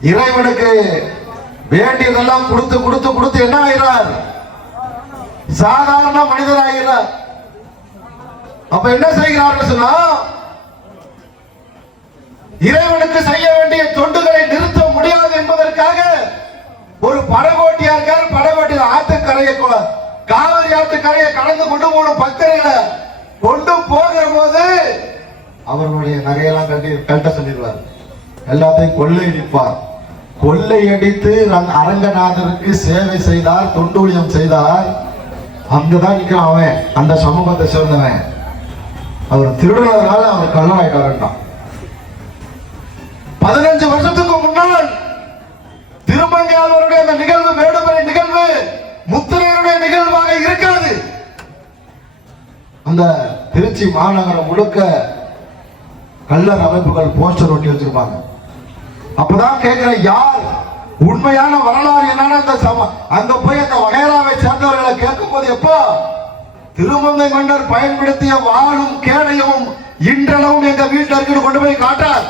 இறைவனுக்கு வேண்டியதெல்லாம் கொடுத்து கொடுத்து கொடுத்து என்ன ஆகிறார் சாதாரண மனிதராகிறார் அப்ப என்ன செய்கிறார்கள் சொன்னா இறைவனுக்கு செய்ய வேண்டிய தொண்டுகளை நிறுத்த முடியாது என்பதற்காக ஒரு படகோட்டியா இருக்கார். படகோட்டியில் ஆத்துக்கரையை கொ- காவிரி ஆத்துக்கரையை கடந்து கொண்டு போன பக்தர்களை கொண்டு போகிற போது அவர்களுடைய நகையெல்லாம் கட்டி கட்ட சொல்லிடுவார். எல்லாத்தையும் கொள்ளையடிப்பார் கொள்ளையடித்து அரங்கநாதருக்கு சேவை செய்தார் தொண்டூழியம் செய்தார். அங்கதான் நிற்கிறான் அவன் அந்த சமூகத்தை சேர்ந்தவன். அவர் திருடுனதுனால அவர் கல்லணாயிட்டாருட்டான் பதினஞ்சு வருஷத்துக்கு முன்னால் திருமங்கையாளருடைய அந்த நிகழ்வு வேடுமலை நிகழ்வு முத்திரையருடைய நிகழ்வாக இருக்காது. அந்த திருச்சி மாநகரம் முழுக்க கள்ளர் அமைப்புகள் போஸ்டர் ஒட்டி வச்சிருப்பாங்க. அப்பதான் கேட்கிறேன் யார்? உண்மையான வரலாறு என்னன்னு அந்த சம அங்க போய் அந்த வகைராவை சேர்ந்தவர்களை கேட்கும் போது எப்போ திருமங்கை மன்னர் பயன்படுத்திய வாழும் கேடையும் இன்றளவும் எங்க வீட்டில் இருக்கு கொண்டு போய் காட்டார்